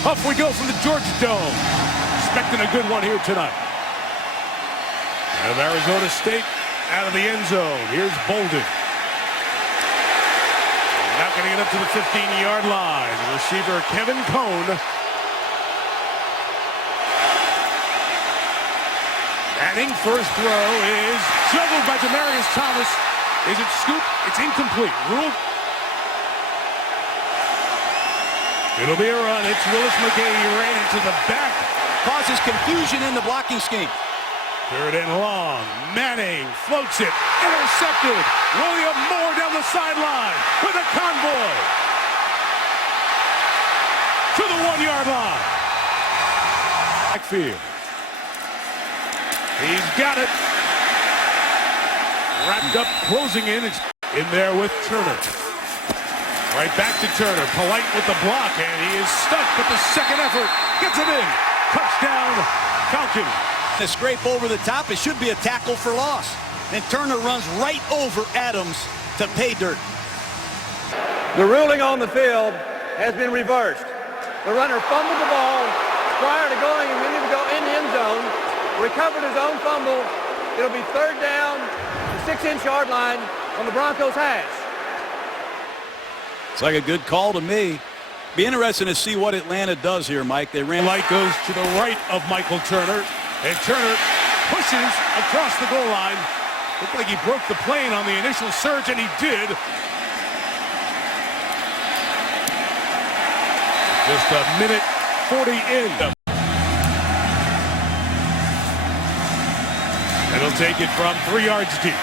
Off we go from the Georgia Dome. Expecting a good one here tonight. Of Arizona State out of the end zone. Here's Bolden. Not going to get up to the 15-yard line. Receiver Kevin Cone. Manning, first throw is juggled by Demaryius Thomas. Is it scooped? It's incomplete. Ruled. It'll be a run. It's Willis McGahee. He ran into the back. Causes confusion in the blocking scheme. Third and long. Manning floats it. Intercepted. William Moore down the sideline with a convoy. To the 1-yard line. Backfield. He's got it. Wrapped up, closing in. It's in there with Turner. Right back to Turner. Polite with the block, and he is stuck, but the second effort gets it in. Touchdown, Falcons. A scrape over the top. It should be a tackle for loss. And Turner runs right over Adams to pay dirt. The ruling on the field has been reversed. The runner fumbled the ball prior to going and ready to go in the end zone. Recovered his own fumble. It'll be third down, the 6-inch-yard line on the Broncos hash. It's like a good call to me. Be interesting to see what Atlanta does here, Mike. They ran. Light goes to the right of Michael Turner, and Turner pushes across the goal line. Looked like he broke the plane on the initial surge, and he did. Just a minute 40 in. And he'll take it from 3 yards deep.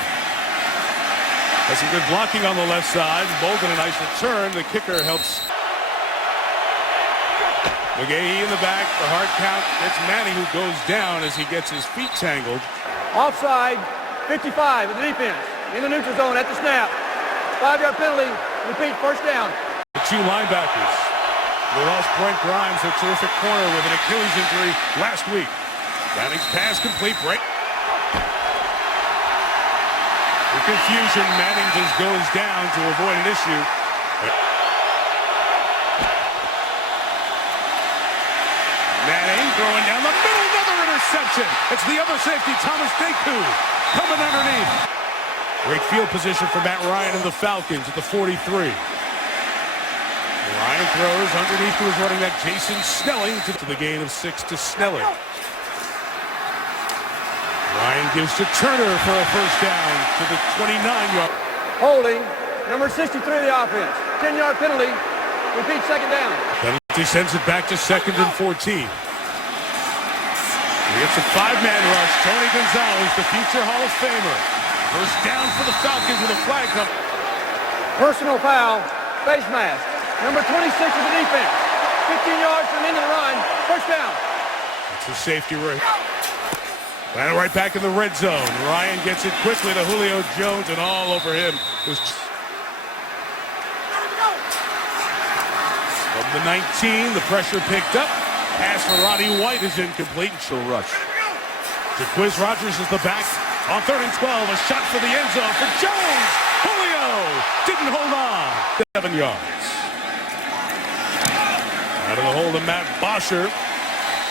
That's some good blocking on the left side. Bolden, a nice return. The kicker helps. McGahee in the back. The hard count. It's Manning who goes down as he gets his feet tangled. Offside, 55 of the defense. In the neutral zone at the snap. 5-yard penalty. Repeat, first down. The two linebackers. They lost Brent Grimes, a terrific corner with an Achilles injury last week. Manning's pass complete. Break. The confusion. Manning just goes down to avoid an issue. Manning throwing down the middle, another interception. It's the other safety, Thomas Deku, coming underneath. Great field position for Matt Ryan and the Falcons at the 43. Ryan throws underneath to his running back Jason Snelling to the gain of 6 to Snelling. Ryan gives to Turner for a first down to the 29-yard. Holding, number 63 of the offense. 10-yard penalty. Repeat, second down. Penalty sends it back to 2nd and 14. He gets a 5-man rush. Tony Gonzalez, the future Hall of Famer. First down for the Falcons with a flag up. Personal foul, face mask. Number 26 of the defense. 15 yards from the end of the run. First down. It's a safety right. And right back in the red zone. Ryan gets it quickly to Julio Jones, and all over him was from the 19. The pressure picked up. Pass for Roddy White is incomplete. And she'll rush. Jaquiz Rogers is the back on 3rd and 12. A shot for the end zone for Jones. Julio didn't hold on. 7 yards. Out of the hold of Matt Bosher.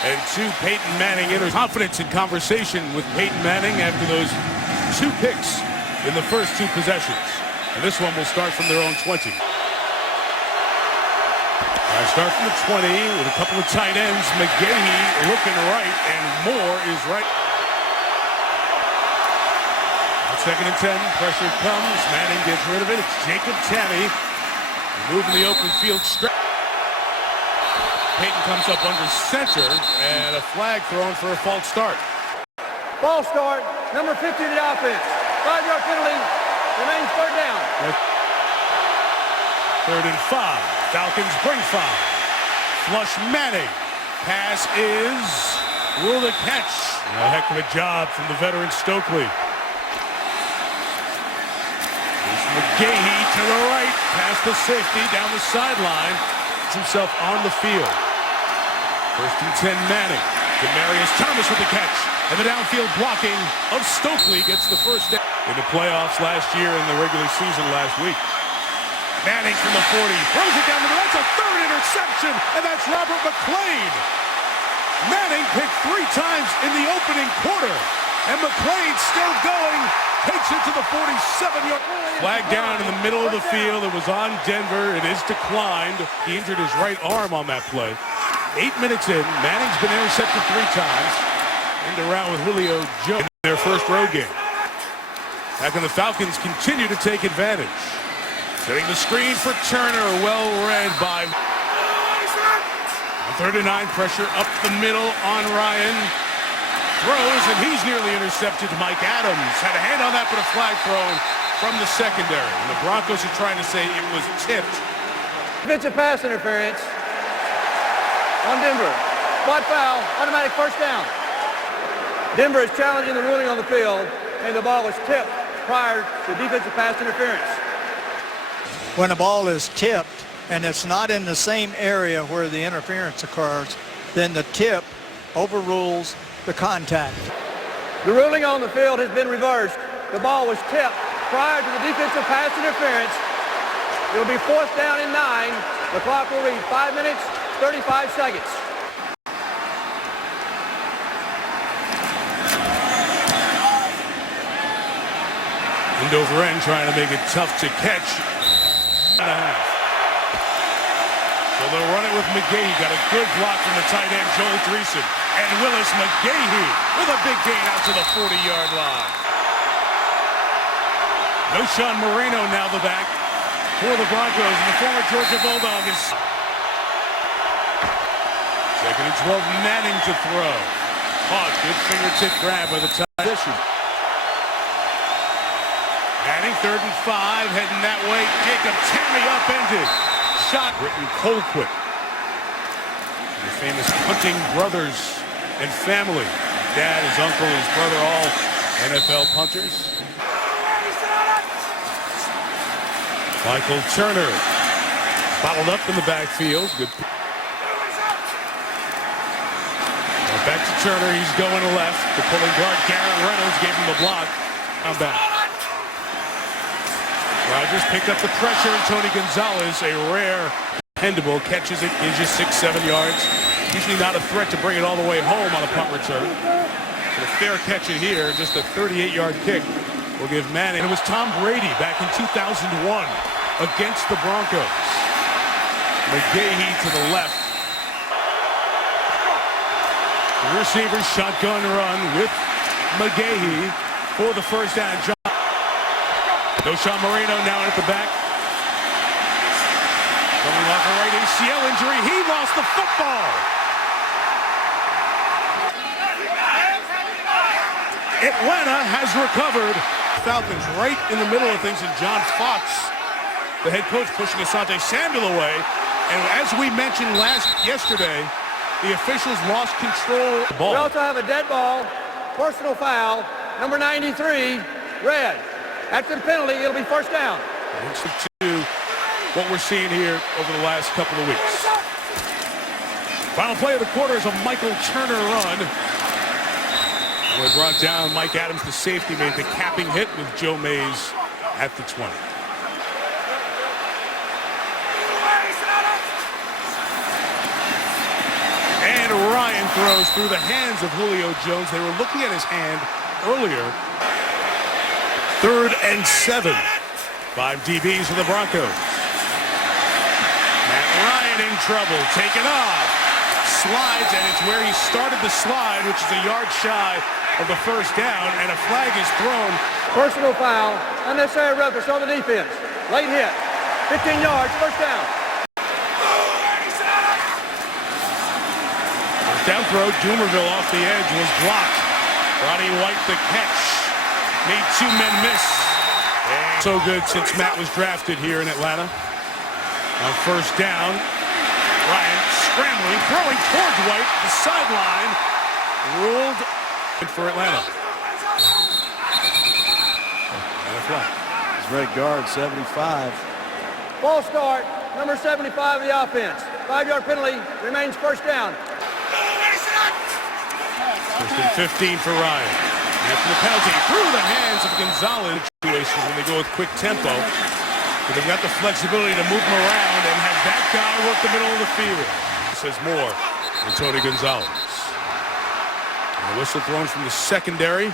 And 2 Peyton Manning enters. Confidence in conversation with Peyton Manning after those 2 picks in the first 2 possessions. And this one will start from their own 20. Start from the 20 with a couple of tight ends. McGahee looking right, and Moore is right. On 2nd and 10, pressure comes. Manning gets rid of it. It's Jacob Tamme moving the open field straight. Peyton comes up under center, and a flag thrown for a false start. False start, number 50 of the offense. 5-yard penalty, remains third down. 3rd and 5. Falcons bring 5. Flush Manning. Pass is ruled a catch. A heck of a job from the veteran Stokely. Here's McGahee to the right. Past the safety down the sideline. Gets himself on the field. 1st and 10 Manning. Demaryius Thomas with the catch. And the downfield blocking of Stokely gets the first down. In the playoffs last year and the regular season last week. Manning from the 40, throws it down the middle. That's a third interception, and that's Robert McClain. Manning picked 3 times in the opening quarter, and McClain still going, takes it to the 47-yard. Flag down in the middle of the field. It was on Denver. It is declined. He injured his right arm on that play. 8 minutes in, Manning's been intercepted 3 times. End around with Julio Jones in their first road game. Back when the Falcons continue to take advantage. Setting the screen for Turner, well read by. On 39, pressure up the middle on Ryan. Throws, and he's nearly intercepted. Mike Adams had a hand on that, but a flag thrown from the secondary. And the Broncos are trying to say it was tipped. Defensive pass interference on Denver. Spot foul, automatic first down. Denver is challenging the ruling on the field, and the ball was tipped prior to defensive pass interference. When a ball is tipped and it's not in the same area where the interference occurs, then the tip overrules the contact. The ruling on the field has been reversed. The ball was tipped prior to the defensive pass interference. It will be 4th down and 9. The clock will read 5 minutes, 35 seconds. End over end, trying to make it tough to catch. So they'll run it with McGahee. Got a good block from the tight end, Joel Threesen. And Willis McGahee with a big gain out to the 40-yard line. Noshawn Moreno now the back for the Broncos. And the former Georgia Bulldog is 2nd and 12, Manning to throw. Caught, good fingertip grab by the tight end. Manning, 3rd and 5, heading that way. Jacob Tammy upended. Shot. Britton Colquitt. The famous punting brothers and family. Dad, his uncle, his brother, all NFL punters. Michael Turner. Bottled up in the backfield. Good. Back to Turner. He's going left. The pulling guard, Garrett Reynolds, gave him the block. I'm back. Rodgers picked up the pressure, and Tony Gonzalez, a rare, dependable, catches it in just 6-7 yards. Usually not a threat to bring it all the way home on a punt return. But a fair catch it here, just a 38-yard kick will give Manning. It was Tom Brady back in 2001 against the Broncos. McGahee to the left. The receiver shotgun run with McGahee for the first down. Noshawn Moreno now at the back. Coming off a right ACL injury. He lost the football. Atlanta has recovered. Falcons right in the middle of things, and John Fox, the head coach, pushing Asante Samuel away. And as we mentioned yesterday, the officials lost control of the ball. We also have a dead ball, personal foul, number 93, red. After the penalty, it'll be first down. To what we're seeing here over the last couple of weeks. Final play of the quarter is a Michael Turner run. We brought down Mike Adams, the safety, made the capping hit with Joe Mays at the 20. And Ryan throws through the hands of Julio Jones. They were looking at his hand earlier. 3rd and 7. 5 DBs for the Broncos. Matt Ryan in trouble. Taken off. Slides, and it's where he started the slide, which is a yard shy of the first down, and a flag is thrown. Personal foul, unnecessary roughness on the defense. Late hit. 15 yards, first down. First down throw, Dumerville off the edge was blocked. Roddy White the catch. Made 2 men miss. And so good since Matt was drafted here in Atlanta. On first down, Ryan scrambling, throwing towards White. The sideline ruled for Atlanta. And a flag. His right guard, 75. False start, number 75 of the offense. 5-yard penalty, remains first down. First and 15 for Ryan. After the penalty, through the hands of Gonzalez situations when they go with quick tempo. But they've got the flexibility to move him around and have that guy work the middle of the field. Says more than Tony Gonzalez. And the whistle thrown from the secondary.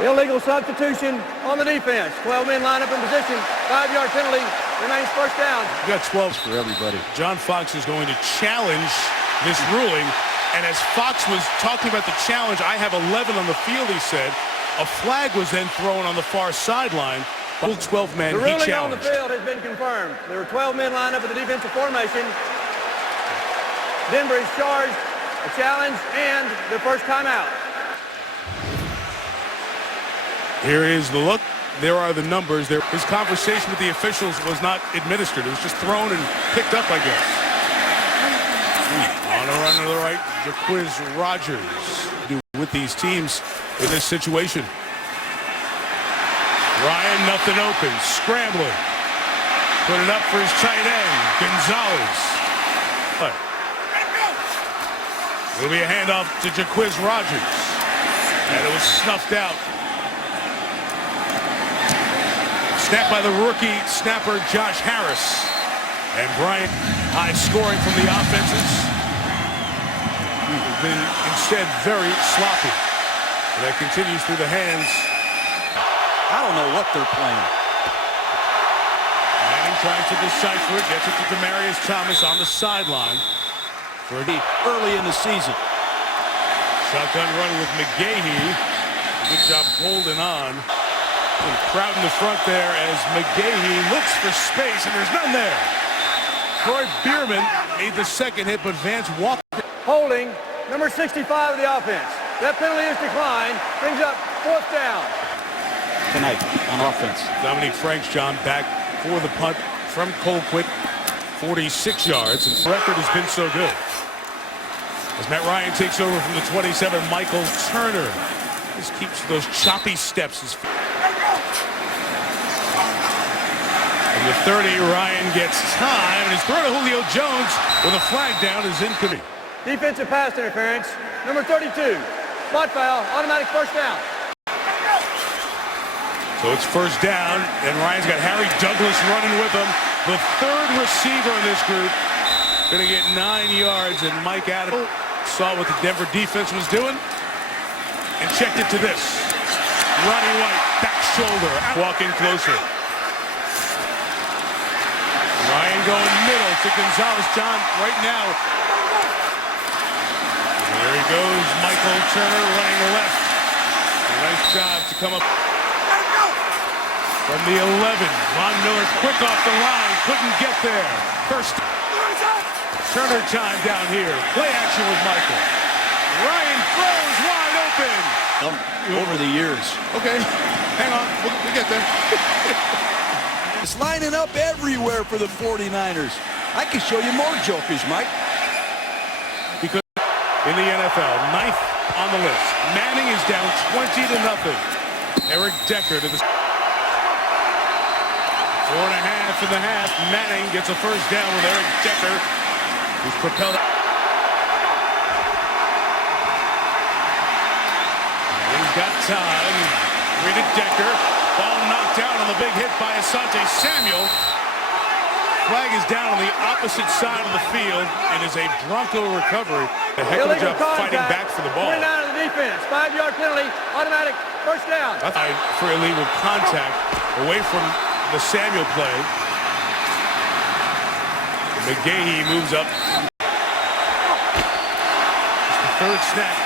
Illegal substitution on the defense. 12 men line up in position. 5-yard penalty. Remains first down. You got 12 For everybody. John Fox is going to challenge this ruling. And as Fox was talking about the challenge, I have 11 on the field, he said. A flag was then thrown on the far sideline. Full 12 men, The he ruling on the challenged. field has been confirmed. There were 12 men lined up in the defensive formation. Denver is charged, a challenge, and the first timeout. Here is the look. There are the numbers. His conversation with the officials was not administered. It was just thrown and picked up, I guess. On a run to the right, Jaquiz Rogers do with these teams in this situation. Ryan, nothing open, scrambling. Put it up for his tight end, Gonzalez. But it'll be a handoff to Jaquiz Rogers. And it was snuffed out. Snap by the rookie snapper Josh Harris. And Bryant, high scoring from the offenses. Have been instead very sloppy. And that continues through the hands. I don't know what they're playing. Manning trying to decipher it. Gets it to Demaryius Thomas on the sideline. Early in the season. Shotgun run with McGahee. Good job holding on. And crowd in the front there as McGahee looks for space, and there's none there. Troy Bierman made the second hit, but Vance walked. Holding, number 65 of the offense. That penalty is declined. Brings up fourth down. Tonight on offense. Dominique Franks, John, back for the punt from Colquitt. 46 yards, and the record has been so good. As Matt Ryan takes over from the 27, Michael Turner just keeps those choppy steps. In the 30, Ryan gets time, and his throw to Julio Jones with a flag down is incomplete. Defensive pass interference. Number 32. Spot foul. Automatic first down. So it's first down, and Ryan's got Harry Douglas running with him. The third receiver in this group. Going to get 9 yards, and Mike Adams saw what the Denver defense was doing and checked it to this. Ronnie White, back shoulder, walking closer. Ryan going middle to Gonzalez. John, right now. There he goes, Michael Turner running left. A nice job to come up from the 11. Von Miller quick off the line, couldn't get there. First. Turner time down here. Play action with Michael. Ryan throws wide open. Over the years. Okay, hang on, we'll get there. It's lining up everywhere for the 49ers. I can show you more jokers, Mike. Because in the NFL, 9th on the list. Manning is down 20-0. Eric Decker to the 4.5 in the half. Manning gets a first down with Eric Decker, who's propelled. And he's got time. Read it, Decker. Ball knocked down on the big hit by Asante Samuel. Flag is down on the opposite side of the field. It is a Bronco recovery. A heck of a job fighting back for the ball. 29 of the defense. 5-yard penalty. Automatic first down. For illegal contact away from the Samuel play. McGahee moves up. It's the third snap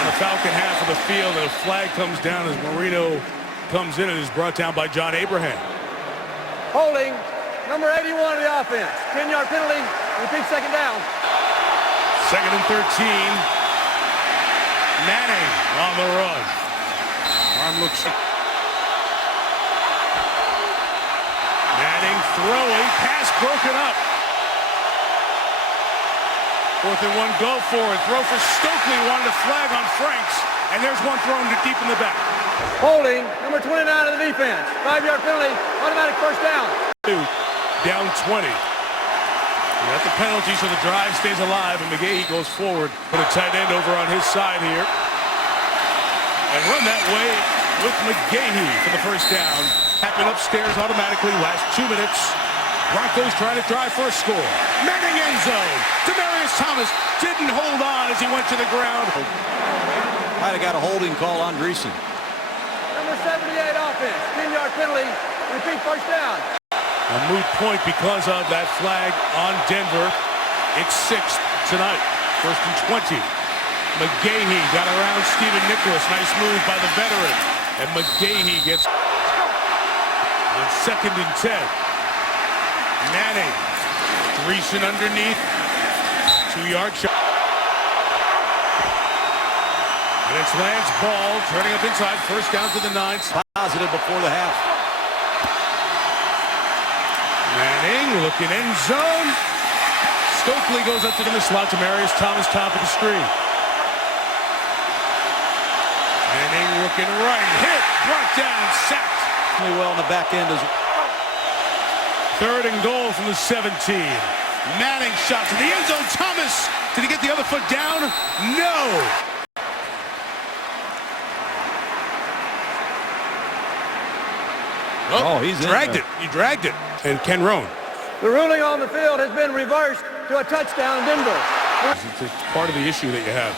on the Falcon half of the field, and a flag comes down as Marino comes in and is brought down by John Abraham. Holding, number 81 of the offense. 10-yard penalty. Repeat second down. Second and 13. Manning on the run. Arm looks. Manning throwing. Pass broken up. 4th and 1, go for it. Throw for Stokely. Wanted a flag on Franks. And there's one thrown to deep in the back. Holding, number 29 of the defense. 5-yard penalty. Automatic first down. Down 20. We got the penalty, so the drive stays alive, and McGahee goes forward. Put a tight end over on his side here. And run that way with McGahee for the first down. Happen upstairs automatically. Last 2 minutes. Broncos trying to drive for a score. Manning end zone. Demaryius Thomas didn't hold on as he went to the ground. Might have got a holding call on Andreessen. Number 78 offense. 10-yard penalty. Repeat first down. A moot point because of that flag on Denver. It's 6th tonight. 1st and 20. McGahee got around Stephen Nicholas. Nice move by the veteran. And McGahee gets on 2nd and 10. Manning. Andreessen underneath. 2-yard shot. And it's Lance Ball turning up inside. First down to the 9. Positive before the half. Manning looking end zone. Stokely goes up to the slot. Demaryius Thomas top of the screen. Manning looking right. Hit. Brought down. Sacked. Really well in the back end as well. 3rd and goal from the 17. Manning shot to the end zone. Thomas. Did he get the other foot down? No. Oh, he's dragged it. He dragged it. And Ken Roan. The ruling on the field has been reversed to a touchdown, Denver. It's a part of the issue that you have.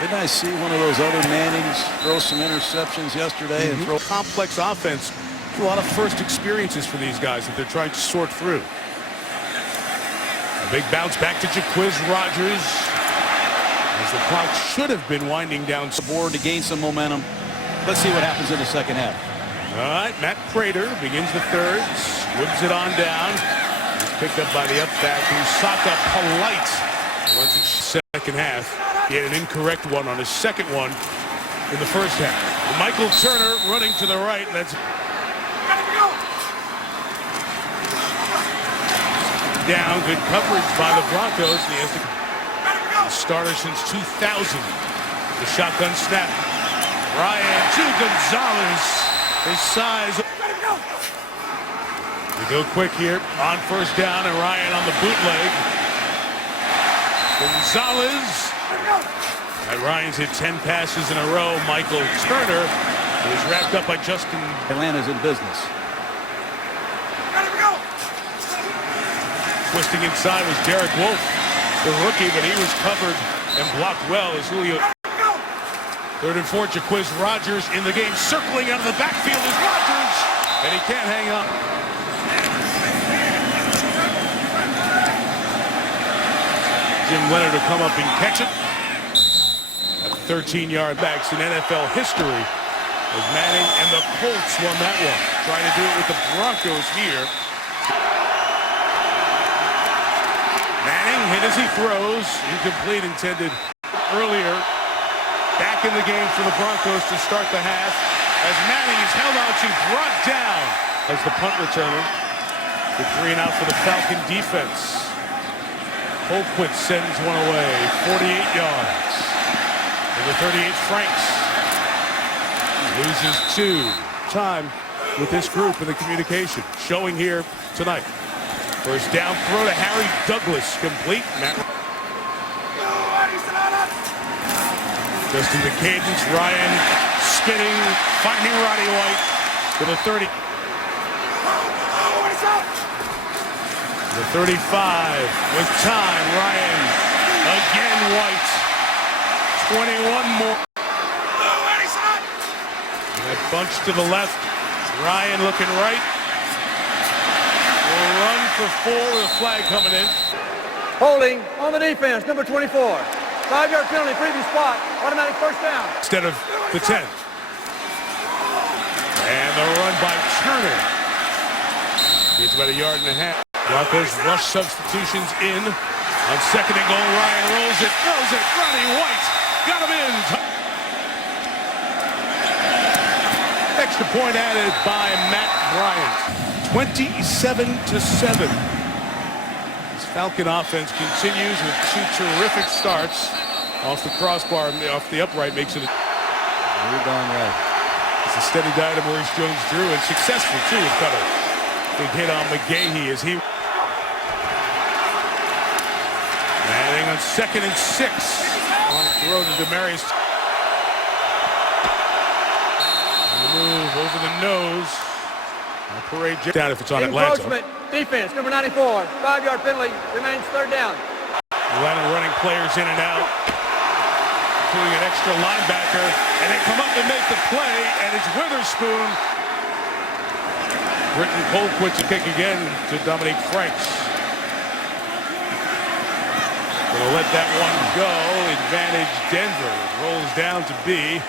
Didn't I see one of those other Mannings throw some interceptions yesterday and throw Complex offense. A lot of first experiences for these guys that they're trying to sort through. A big bounce back to Jaquiz Rogers. As the clock should have been winding down the board to gain some momentum? Let's see what happens in the second half. All right, Matt Prater begins the 3rd. Whips it on down. He's picked up by the up back. Usaka Polite. Once it's second half, he had an incorrect one on his second one in the first half. Michael Turner running to the right. That's down. Good coverage by the Broncos. He has the starter since 2000. The shotgun snap. Ryan to Gonzalez. His size. We go quick here on first down, and Ryan on the bootleg. Gonzalez. And Ryan's hit 10 passes in a row. Michael Turner is wrapped up by Justin. Atlanta's in business. Twisting inside was Derek Wolfe, the rookie, but he was covered and blocked well as Julio. 3rd and 4, Jaquiz Rogers in the game, circling out of the backfield is Rogers, and he can't hang up. Jim Leonard will come up and catch it. At 13-yard backs in NFL history as Manning and the Colts won that one. Trying to do it with the Broncos here. Manning hit as he throws. Incomplete intended earlier. Back in the game for the Broncos to start the half as Manning is held on to, brought down as the punt returner. The 3 and out for the Falcon defense. Colquitt sends one away, 48 yards. Number 38, Franks loses 2. Time with this group in the communication. Showing here tonight. First down throw to Harry Douglas, complete. Just in the cadence, Ryan spinning, finding Roddy White to the 30. The 35 with time, Ryan again White. 21 more. And that bunch to the left, Ryan looking right. Will run for 4 with a flag coming in. Holding on the defense, number 24. 5-yard penalty, previous spot, automatic first down. Instead of the 10. And the run by Turner. It's about 1.5 yards. Broncos rush substitutions in. On 2nd and goal, Ryan rolls it, throws it. Roddy White got him in. Extra point added by Matt Bryant. 27-7. Falcon offense continues with 2 terrific starts. Off the crossbar, off the upright, makes it a... You're darn right. It's a steady diet of Maurice Jones-Drew, and successful, too, with cut a big hit on McGahee as he... Manning on 2nd and 6. On the throw to Demaryius. On the move over the nose. Parade down if it's on Atlanta. Encroachment defense, number 94. 5-yard penalty, remains third down. Atlanta running players in and out, including an extra linebacker, and they come up and make the play, and it's Witherspoon. Britton Colquitt's a kick again to Dominique Franks. Gonna let that one go. Advantage Denver. Rolls down to be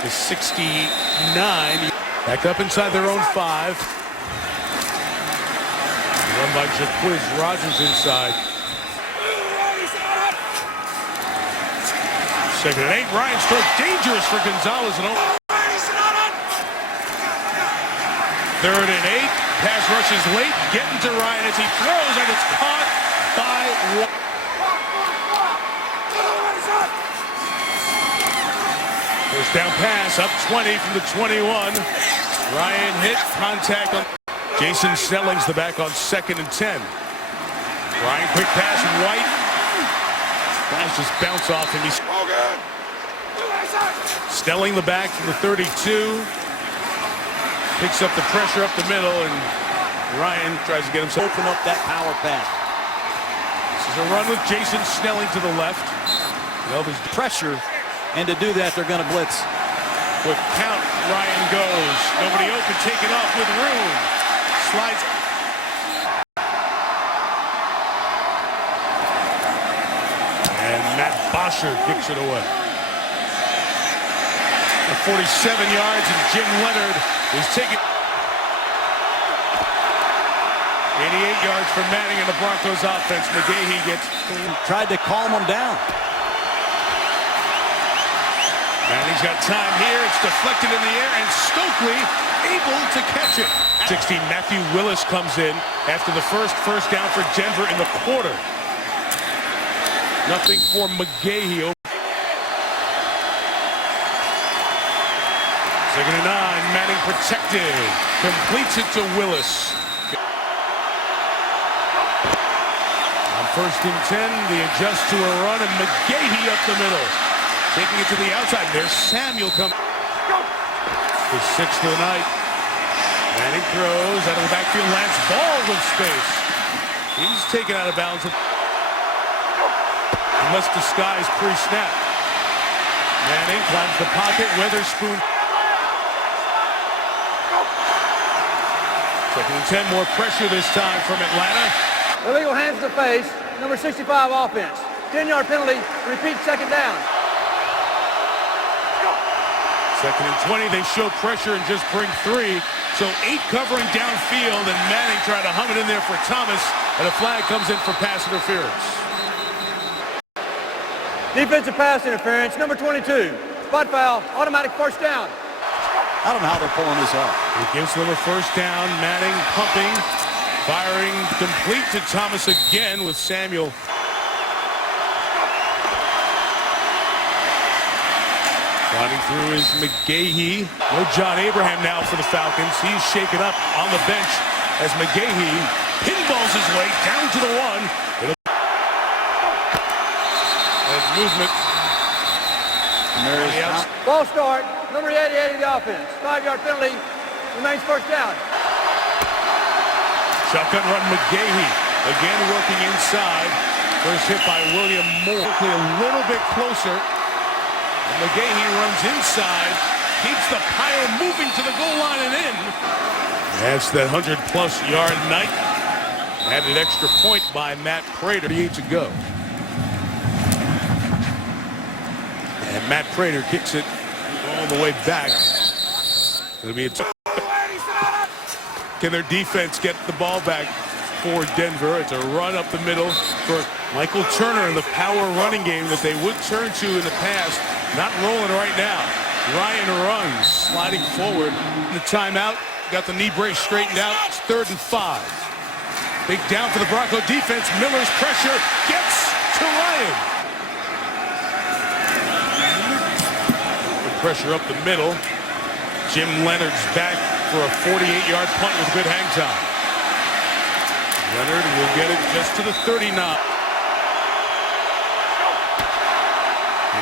the 69. Back up inside their own 5. Run by Jaquiz Rogers inside. Second and 8. Ryan's throw dangerous for Gonzalez. And third and 8. Pass rush is late. Getting to Ryan as he throws, and it's caught by one. First down pass, up 20 from the 21. Ryan hit, contact on Jason Snelling's the back on 2nd and 10. Ryan, quick pass, White. Guys just bounce off him. He's Snelling the back from the 32. Picks up the pressure up the middle, and Ryan tries to get himself. Open up that power pass. This is a run with Jason Snelling to the left. Well, there's pressure, and to do that, they're going to blitz. With count, Ryan goes. Nobody open, taken off with room. Slides. And Matt Bosher kicks it away. 47 yards, and Jim Leonard is taking 88 yards for Manning in the Broncos offense. McGahee gets tried to calm him down. Manning's got time here. It's deflected in the air, and Stokely able to catch it. 16, Matthew Willis comes in after the first down for Denver in the quarter. Nothing for McGahee. Second and 9, Manning protected. Completes it to Willis. On 1st and 10, they adjust to a run, and McGahee up the middle. Taking it to the outside. There's Samuel coming. His 6th of the night. Manning throws out of the backfield. Lance Ball with space. He's taken out of bounds. Unless disguised pre-snap. Manning climbs the pocket. Witherspoon. 2nd and 10. More pressure this time from Atlanta. Illegal hands to the face. Number 65 offense. 10-yard penalty. Repeat 2nd down. 2nd and 20, they show pressure and just bring 3. So 8 covering downfield, and Manning tried to hum it in there for Thomas, and a flag comes in for pass interference. Defensive pass interference, number 22. Spot foul, automatic 1st down. I don't know how they're pulling this off. It gives them a 1st down. Manning pumping, firing complete to Thomas again with Samuel. Running through is McGahee. No John Abraham now for the Falcons. He's shaken up on the bench as McGahee pinballs his way down to the 1. There's movement. Ball start, number 88 of the offense. 5-yard penalty, remains 1st down. Shotgun run McGahee. Again working inside. First hit by William Moore. A little bit closer. McGahee runs inside, keeps the pile moving to the goal line and in. That's that 100-plus yard night. Added extra point by Matt Prater. 38 to go. And Matt Prater kicks it all the way back. It'll be Can their defense get the ball back for Denver? It's a run up the middle for Michael Turner in the power running game that they would turn to in the past. Not rolling right now. Ryan runs, sliding forward. The timeout, got the knee brace straightened out. It's 3rd and 5. Big down for the Bronco defense. Miller's pressure gets to Ryan. Good pressure up the middle. Jim Leonard's back for a 48-yard punt with good hang time. Leonard will get it just to the 39.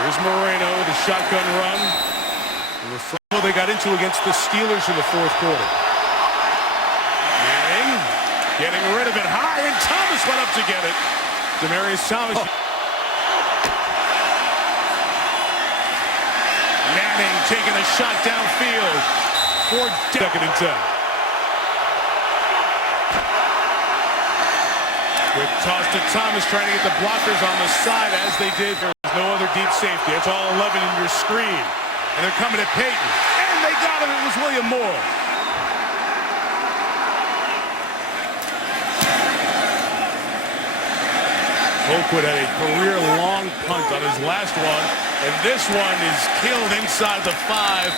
Here's Moreno with a shotgun run. They got into against the Steelers in the 4th quarter. Getting rid of it high, and Thomas went up to get it. Demaryius Thomas. Manning taking a shot downfield for 2nd and 10. Quick toss to Thomas, trying to get the blockers on the side as they did. There's no other deep safety. It's all 11 in your screen. And they're coming at Peyton. And they got him. It was William Moore. Oakwood had a career long punt on his last one. And this one is killed inside the 5.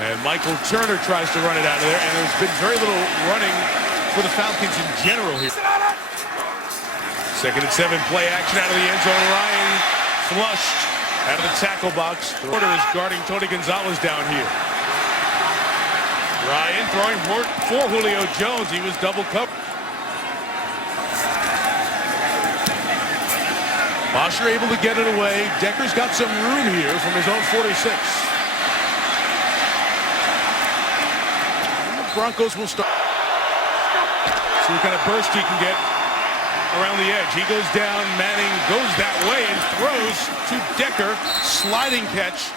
And Michael Turner tries to run it out of there. And there's been very little running for the Falcons in general here. 2nd and 7, play action out of the end zone. Ryan flushed out of the tackle box. The order is guarding Tony Gonzalez down here. Ryan throwing for Julio Jones. He was double covered. Bosher able to get it away. Decker's got some room here from his own 46. The Broncos will start. See what kind of burst he can get around the edge. He goes down. Manning goes that way and throws to Decker. Sliding catch.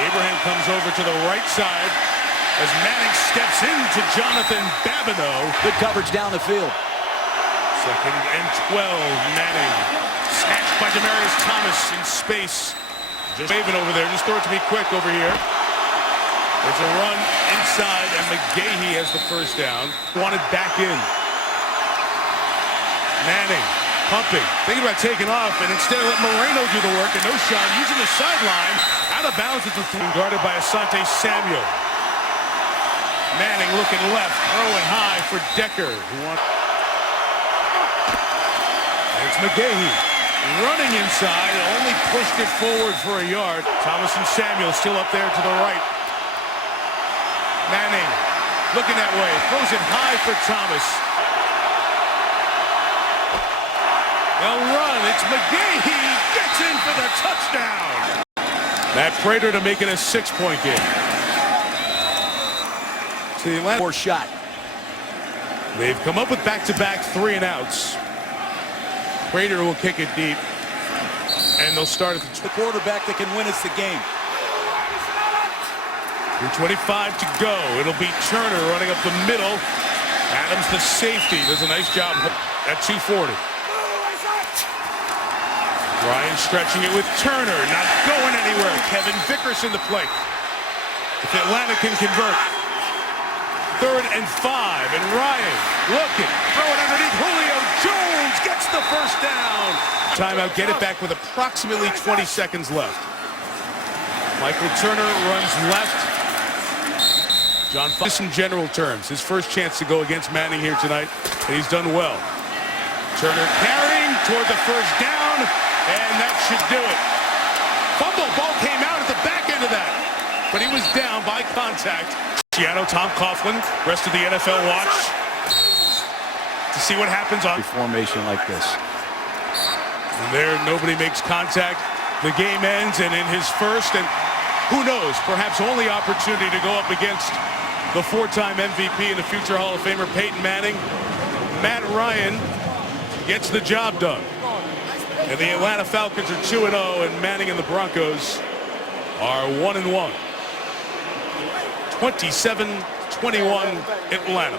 Abraham comes over to the right side as Manning steps into Jonathan Babineau. Good coverage down the field. 2nd and 12. Manning snatched by Demaryius Thomas in space. Just waving over there. Just throw it to me quick over here. There's a run inside, and McGahee has the first down. Wanted back in. Manning pumping, thinking about taking off, and instead of let Moreno do the work, and O'Shawn using the sideline, out of bounds at the 3, guarded by Asante Samuel. Manning looking left, throwing high for Decker, who wants. It's McGahee running inside, only pushed it forward for a yard. Thomas and Samuel still up there to the right. Manning looking that way, throws it high for Thomas. They'll run, it's McGahee, gets in for the touchdown. Matt Prater to make it a 6-point game. To the Atlanta. More shot. They've come up with back-to-back 3-and-outs. Prater will kick it deep, and they'll start at the quarterback that can win us the game. 3:25 to go. It'll be Turner running up the middle. Adams, the safety, does a nice job at 240. Ryan stretching it with Turner, not going anywhere. Kevin Vickers in the play. If Atlanta can convert. 3rd and 5, and Ryan looking, throw it underneath. Julio Jones gets the first down. Timeout, get it back with approximately 20 seconds left. Michael Turner runs left. John Fox in general terms, his first chance to go against Manning here tonight, and he's done well. Turner carrying toward the first down, and that should do it. Fumble ball came out at the back end of that, but he was down by contact. Seattle, Tom Coughlin, rest of the NFL watch to see what happens on formation like this. And there, nobody makes contact. The game ends, and in his first, and who knows, perhaps only opportunity to go up against the 4-time MVP and the future Hall of Famer Peyton Manning, Matt Ryan gets the job done. And the Atlanta Falcons are 2-0, and Manning and the Broncos are 1-1. 27-21 Atlanta.